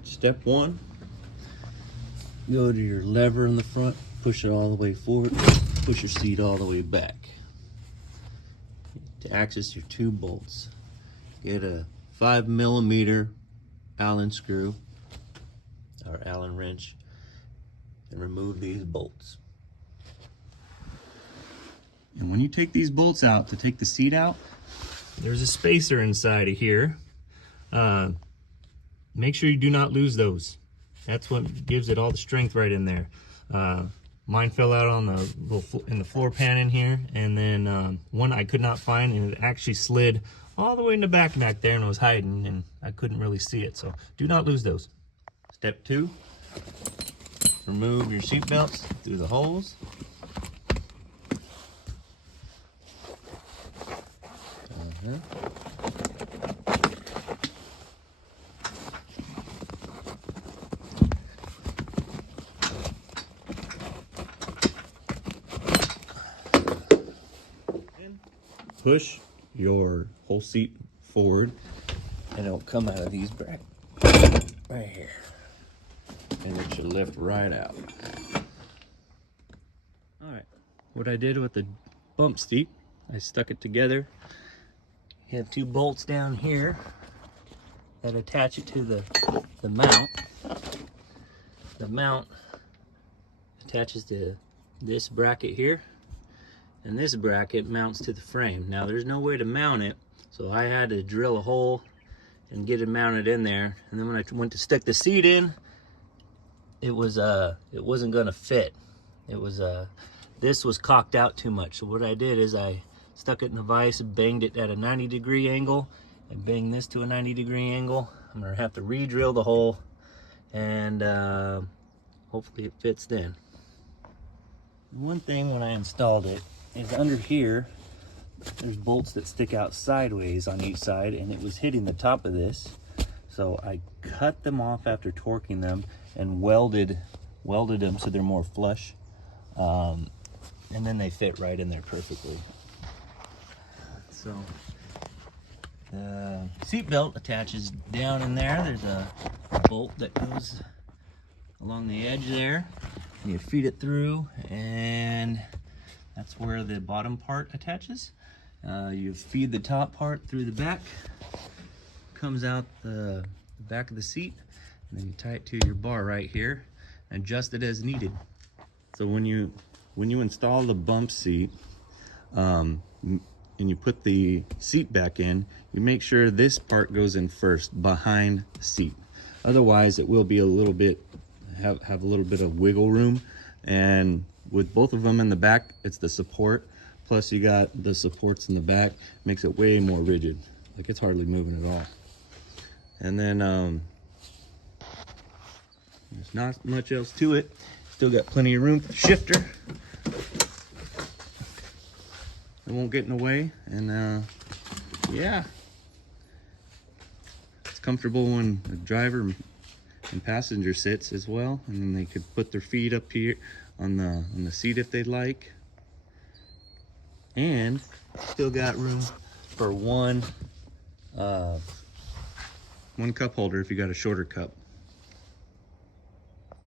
right, step one, go to your lever in the front, push it all the way forward, push your seat all the way back. To access your two bolts, get a 5mm Allen screw or Allen wrench and remove these bolts. And when you take these bolts out to take the seat out, there's a spacer inside of here. Make sure you do not lose those. That's what gives it all the strength right in there. Mine fell out on in the floor pan in here, and then one I could not find, and it actually slid all the way in the back there and was hiding, and I couldn't really see it. So do not lose those. Step two, remove your seat belts through the holes. Push your whole seat forward and it'll come out of these brackets right here, and it should lift right out. All right, what I did with the bump seat, I stuck it together. You have two bolts down here that attach it to the mount. The mount attaches to this bracket here, and this bracket mounts to the frame. Now there's no way to mount it, so I had to drill a hole and get it mounted in there. And then when I went to stick the seat in, it wasn't gonna fit. This was cocked out too much. So what I did is I stuck it in a vise and banged it at a 90-degree angle, and banged this to a 90-degree angle. I'm gonna have to re-drill the hole, and hopefully it fits then. One thing when I installed it is under here, there's bolts that stick out sideways on each side, and it was hitting the top of this. So I cut them off after torquing them and welded them so they're more flush. And then they fit right in there perfectly. So the seat belt attaches down in there. There's a bolt that goes along the edge there. You feed it through, and that's where the bottom part attaches. You feed the top part through the back, comes out the back of the seat, and then you tie it to your bar right here and adjust it as needed. So when you install the bump seat and you put the seat back in, you make sure this part goes in first behind the seat. Otherwise it will be a little bit have a little bit of wiggle room, and with both of them in the back, it's the support plus you got the supports in the back, makes it way more rigid, like it's hardly moving at all. And then there's not much else to it. Still got plenty of room for the shifter. It won't get in the way, and yeah, it's comfortable when the driver and passenger sits as well, and then they could put their feet up here on the seat if they'd like. And still got room for one cup holder if you got a shorter cup.